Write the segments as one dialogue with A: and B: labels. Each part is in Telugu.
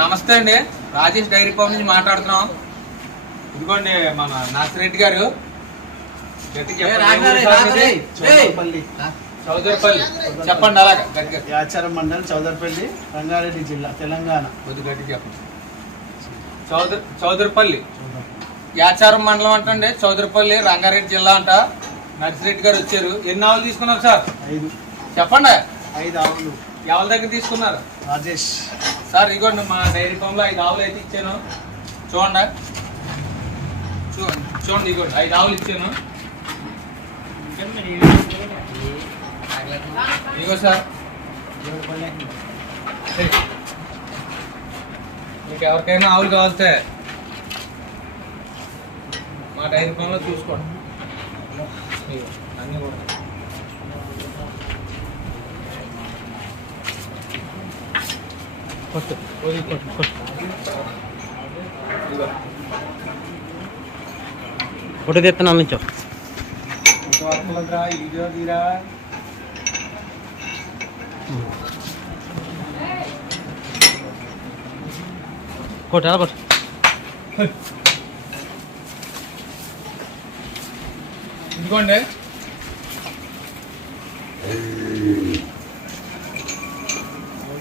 A: నమస్తే అండి. రాజేష్ డైరీ ఫామ్ నుంచి మాట్లాడుతున్నాం. ఇదిగోండి మన నర్సిరెడ్డి గారు?
B: చౌదరపల్లి.
A: చెప్పండి అలాగా గట్టిగా.
B: యాచారం మండలం చౌదరపల్లి రంగారెడ్డి జిల్లా తెలంగాణ.
A: కొద్ది గట్టిగా చెప్పండి. చౌదరి చౌదరిపల్లి. యాచారం మండలం అంటండి చౌదరిపల్లి రంగారెడ్డి జిల్లా అంట. నర్సిరెడ్డి గారు వచ్చారు. ఎన్ని ఆవులు తీసుకున్నారు సార్?
B: ఐదు.
A: చెప్పండి.
B: ఐదు ఆవులు.
A: ఎవరి దగ్గర తీసుకున్నారు?
B: రాజేష్.
A: సార్ ఇదిగోండి మా డైరీ ఫామ్లో ఐదు ఆవులు అయితే ఇచ్చాను. చూడండి? చూడండి చూడండి ఇదిగోండి ఐదు ఆవులు ఇచ్చాను. ఇదిగో సార్. మీకు ఎవరికైనా ఆవులు కావాలితే మా డైరీ ఫామ్లో చూసుకోండి అన్నీ కూడా. కొట్టు కొద్ది కొట్టు కొట్టు ఇదిగో
C: ఫోటో తెస్తున్నాను నుంచో
B: వీడియో తీరా
C: కొట్టు ఎలా కొట్టు
A: ఇదిగోండి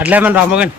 C: అట్లా ఏమన్నా రామ్మగండి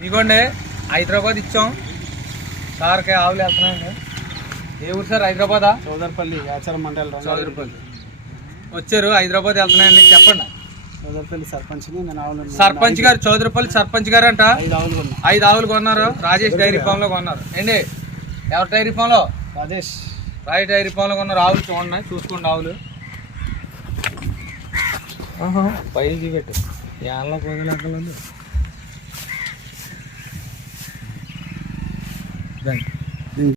A: ఇదిగోండి హైదరాబాద్ ఇచ్చాం. సార్కి ఆవులు వెళ్తున్నాయండి ఏ ఊరు సార్? హైదరాబాదా?
B: చౌదరపల్లి యాచారం మండలం
A: చౌదరిపల్లి వచ్చారు హైదరాబాద్ వెళ్తున్నాయండి చెప్పండి.
B: చౌదరపల్లి ఆవులు
A: సర్పంచ్ గారు చౌదరిపల్లి సర్పంచ్ గారు అంట
B: ఐదు ఆవులు కొన్నా
A: ఐదు ఆవులు కొన్నారు. రాజేష్ డైరీ ఫామ్లో కొన్నారు. ఏంటి? ఎవరి డైరీ ఫామ్లో
B: రాజేష్.
A: రాజేష్ డైరీ ఫామ్లో కొన్నారు. ఆవులు చూడండి చూసుకోండి ఆవులు. పైకి పెట్టు. ఏళ్ళ Thank you.